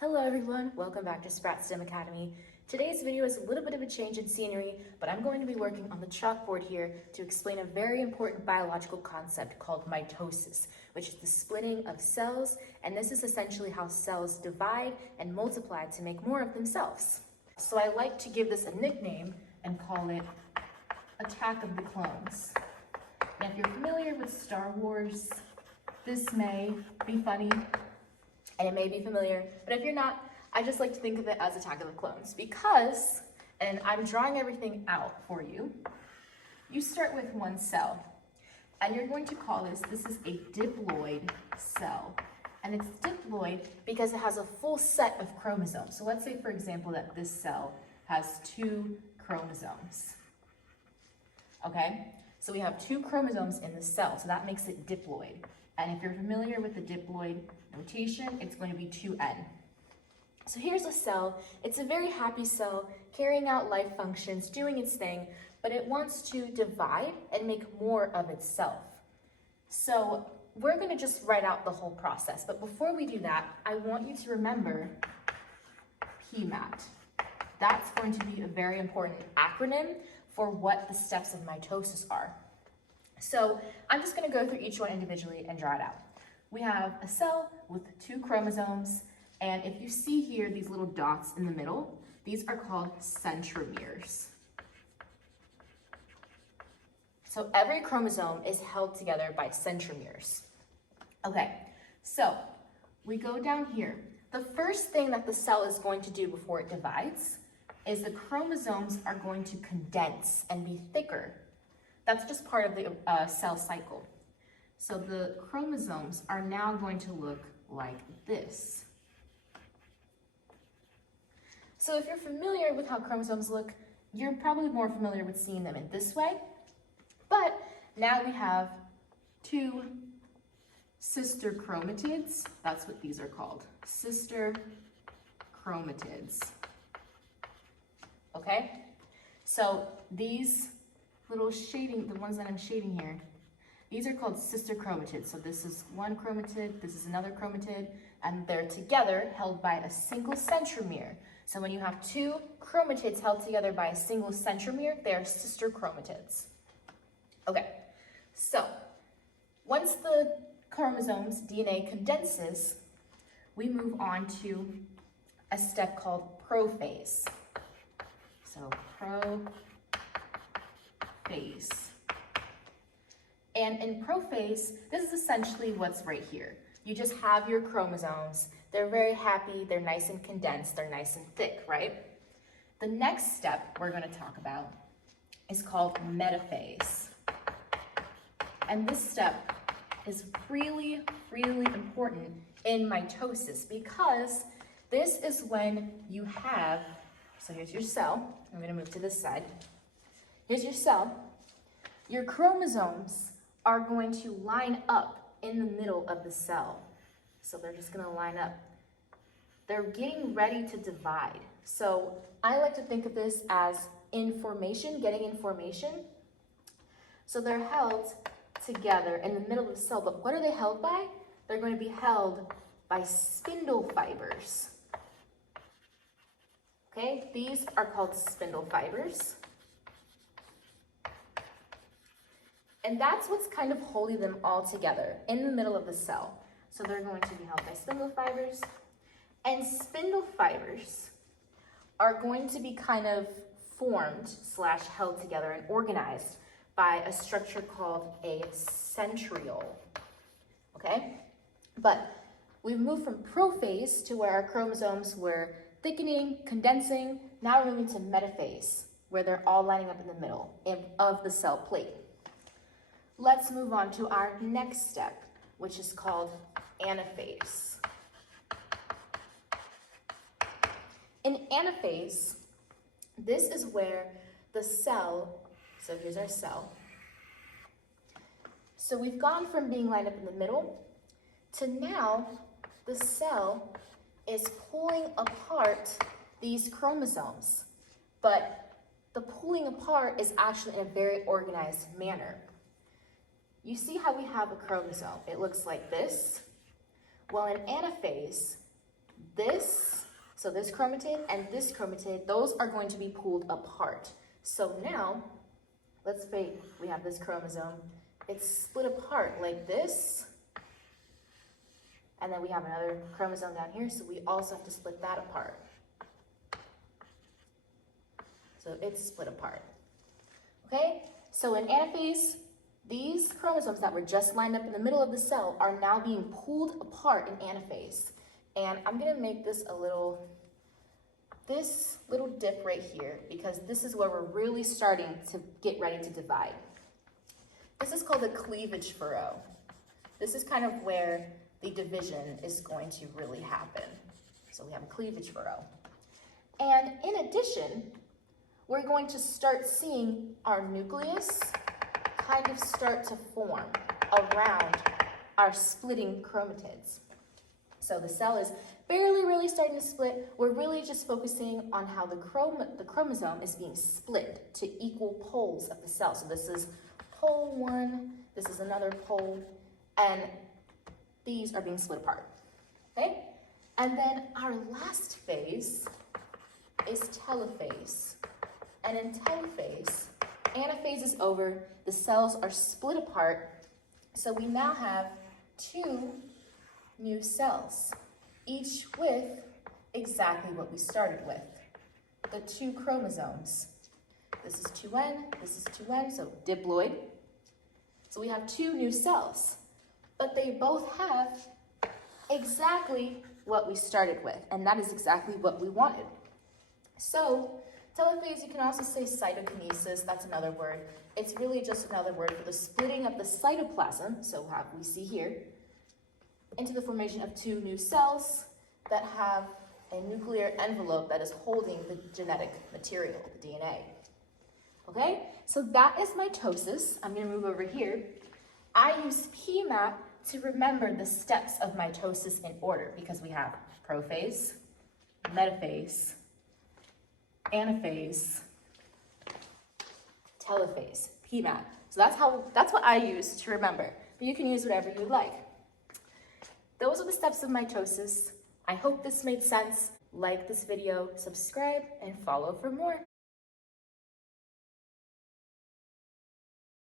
Hello everyone, welcome back to Spratt STEM Academy. Today's video is a little bit of a change in scenery, but I'm going to be working on the chalkboard here to explain a very important biological concept called mitosis, which is the splitting of cells, and this is essentially how cells divide and multiply to make more of themselves. So I like to give this a nickname and call it Attack of the Clones. Now if you're familiar with Star Wars, this may be funny, and it may be familiar, but if you're not, I just like to think of it as Attack of the Clones because, and I'm drawing everything out for you, you start with one cell, and you're going to call this is a diploid cell. And it's diploid because it has a full set of chromosomes. So let's say, for example, that this cell has 2 chromosomes. Okay, so we have 2 chromosomes in the cell, so that makes it diploid. And if you're familiar with the diploid notation, it's going to be 2N. So here's a cell. It's a very happy cell, carrying out life functions, doing its thing, but it wants to divide and make more of itself. So we're going to just write out the whole process. But before we do that, I want you to remember PMAT. That's going to be a very important acronym for what the steps of mitosis are. So I'm just going to go through each one individually and draw it out. We have a cell with 2 chromosomes, and if you see here these little dots in the middle, these are called centromeres. So every chromosome is held together by centromeres. Okay, so we go down here. The first thing that the cell is going to do before it divides is the chromosomes are going to condense and be thicker. That's just part of the cell cycle. So the chromosomes are now going to look like this. So if you're familiar with how chromosomes look, you're probably more familiar with seeing them in this way. But now we have 2 sister chromatids. That's what these are called, sister chromatids. Okay, so these little shading, the ones that I'm shading here, these are called sister chromatids. So this is one chromatid, this is another chromatid, and they're together held by a single centromere. So when you have 2 chromatids held together by a single centromere, they are sister chromatids. Okay, so once the chromosomes, DNA condenses, we move on to a step called prophase. So prophase. And in prophase, this is essentially what's right here. You just have your chromosomes. They're very happy, they're nice and condensed, they're nice and thick, right? The next step we're going to talk about is called metaphase. And this step is really, really important in mitosis because this is when you have, so here's your cell. I'm going to move to this side. Here's your cell. Your chromosomes are going to line up in the middle of the cell. So they're just going to line up. They're getting ready to divide. So I like to think of this as information, getting information. So they're held together in the middle of the cell. But what are they held by? They're going to be held by spindle fibers. Okay, these are called spindle fibers. And that's what's kind of holding them all together in the middle of the cell. So they're going to be held by spindle fibers. And spindle fibers are going to be kind of formed / held together and organized by a structure called a centriole. Okay? But we've moved from prophase to where our chromosomes were thickening, condensing. Now we're moving to metaphase, where they're all lining up in the middle of the cell plate. Let's move on to our next step, which is called anaphase. In anaphase, this is where the cell, so here's our cell. So we've gone from being lined up in the middle to now the cell is pulling apart these chromosomes. But the pulling apart is actually in a very organized manner. You see how we have a chromosome? It looks like this. Well, in anaphase, this So this chromatid and this chromatid, those are going to be pulled apart. So now, let's say we have this chromosome. It's split apart like this. And then we have another chromosome down here, so we also have to split that apart. So it's split apart. Okay? So in anaphase, these chromosomes that were just lined up in the middle of the cell are now being pulled apart in anaphase. And I'm gonna make this little dip right here, because this is where we're really starting to get ready to divide. This is called the cleavage furrow. This is kind of where the division is going to really happen. So we have a cleavage furrow. And in addition, we're going to start seeing our nucleus kind of start to form around our splitting chromatids. So the cell is barely really starting to split. We're really just focusing on how the chromosome is being split to equal poles of the cell. So this is pole 1, this is another pole, and these are being split apart, okay? And then our last phase is telophase. And in telophase, anaphase is over, the cells are split apart, so we now have 2 new cells, each with exactly what we started with, the 2 chromosomes. This is 2N, this is 2N, so diploid. So we have 2 new cells, but they both have exactly what we started with, and that is exactly what we wanted. So telophase, you can also say cytokinesis, that's another word. It's really just another word for the splitting of the cytoplasm, so we see here, into the formation of 2 new cells that have a nuclear envelope that is holding the genetic material, the DNA. Okay, so that is mitosis. I'm gonna move over here. I use PMAP to remember the steps of mitosis in order, because we have prophase, metaphase, anaphase, telophase, PMAP. So that's what I use to remember, but you can use whatever you would like. Those are the steps of mitosis. I hope this made sense. Like this video, subscribe, and follow for more.